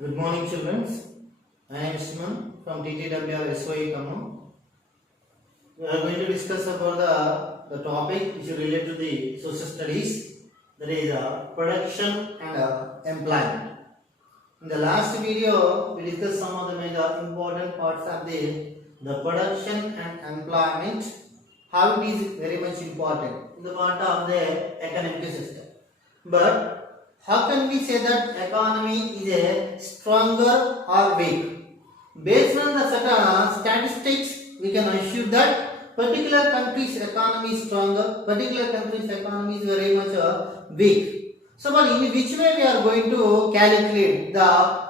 Good morning, children. I am Simon from TTWR SOE Kamam. We are going to discuss about the topic which is related to the social studies, that is production and employment. In the last video, we discussed some of the major important parts of the production and employment, how it is very much important in the part of the economic system. But how can we say that economy is a stronger or weak? Based on the certain statistics, we can assume that particular country's economy is stronger, particular country's economy is very much weak. So, but in which way we are going to calculate the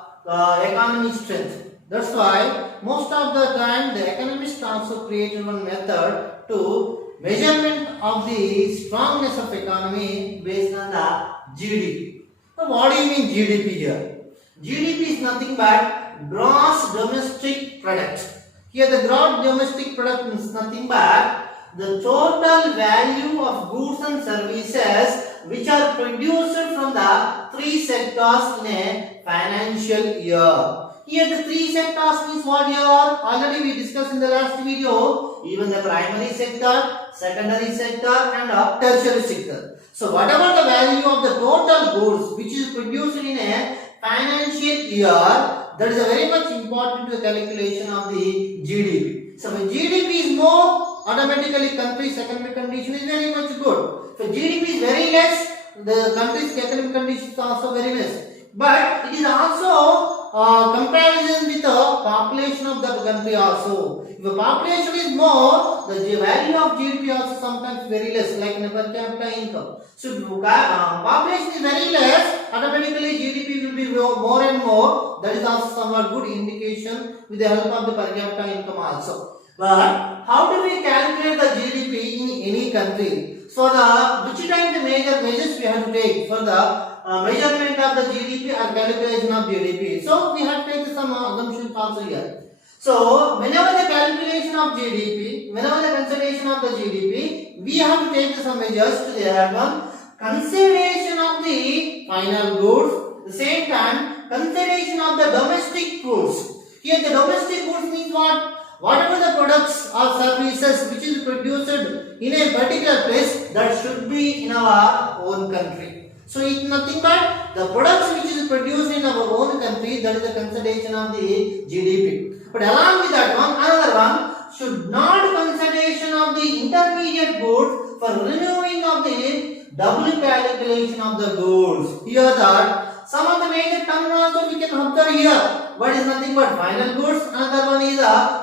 economy strength? That's why most of the time the economists also created one method to measurement of the strongness of economy based on the GDP. So what do you mean GDP here? GDP is nothing but gross domestic product. Here the gross domestic product is nothing but the total value of goods and services which are produced from the three sectors in a financial year. Here the three sectors means what here? Already we discussed in the last video. Even the primary sector, secondary sector and tertiary sector. So whatever the value of the total goods which is produced in a financial year, that is a very much important to the calculation of the GDP. So when GDP is more, automatically country's economic condition is very much good. So GDP is very less, the country's economic condition is also very less. But it is also comparison with the population of that country also. If the population is more, the value of GDP also sometimes very less, like in per capita income. So if population is very less, automatically GDP will be more and more. That is also somewhat good indication with the help of the per capita income also. But how do we calculate the GDP in any country? So which kind of measures we have to take for the measurement of the GDP or calculation of GDP. So we have to take some assumptions also here. So whenever the calculation of GDP, whenever the consideration of the GDP, we have to take some measures to the one consideration of the final goods, at the same time consideration of the domestic goods. Here the domestic goods means what? Whatever the products or services which is produced in a particular place, that should be in our own country. So it's nothing but the products which is produced in our own country, that is the consideration of the GDP. But along with that one, another one should not consideration of the intermediate goods for renewing of the double calculation of the goods. Here that some of the major terms also we can observe here. What is nothing but final goods, another one is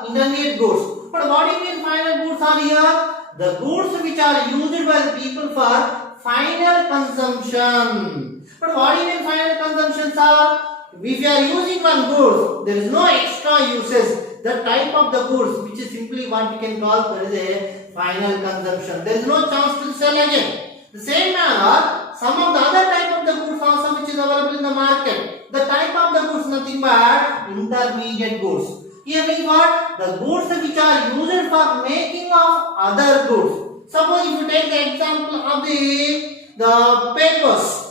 intermediate goods. But what do you mean final goods are here? The goods which are used by the people for final consumption. But what do you mean final consumptions are? If you are using one goods, there is no extra uses. The type of the goods which is simply what we can call there is a final consumption. There is no chance to sell again. The same manner, some of the other type of the goods also which is available in the market. The type of the goods nothing but intermediate goods. Here means what? The goods which are used for making of other goods. Suppose if you take the example of the papers,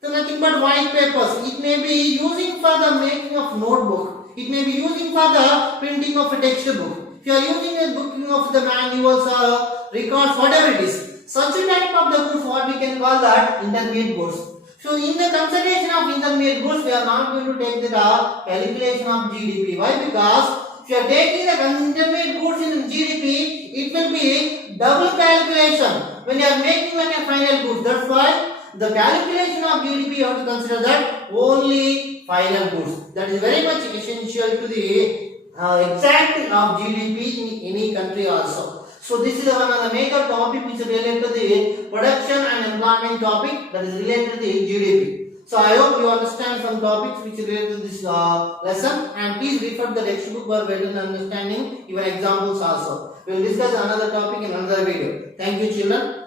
so nothing but white papers. It may be using for the making of notebook. It may be using for the printing of a textbook. If you are using a booking of the manuals or records, whatever it is, such a type of the goods, what we can call that intermediate goods. So in the consideration of intermediate goods, we are not going to take the calculation of GDP. Why? Because if you are taking the intermediate goods in GDP, it will be double calculation when you are making a final goods. That's why the calculation of GDP you have to consider that only final goods. That is very much essential to the exact of GDP in any country also. So this is one of the major topic which is related to the production and employment topic, that is related to the GDP. So I hope you understand some topics which is related to this lesson, and please refer the textbook for better understanding, even examples also. We will discuss another topic in another video. Thank you, children.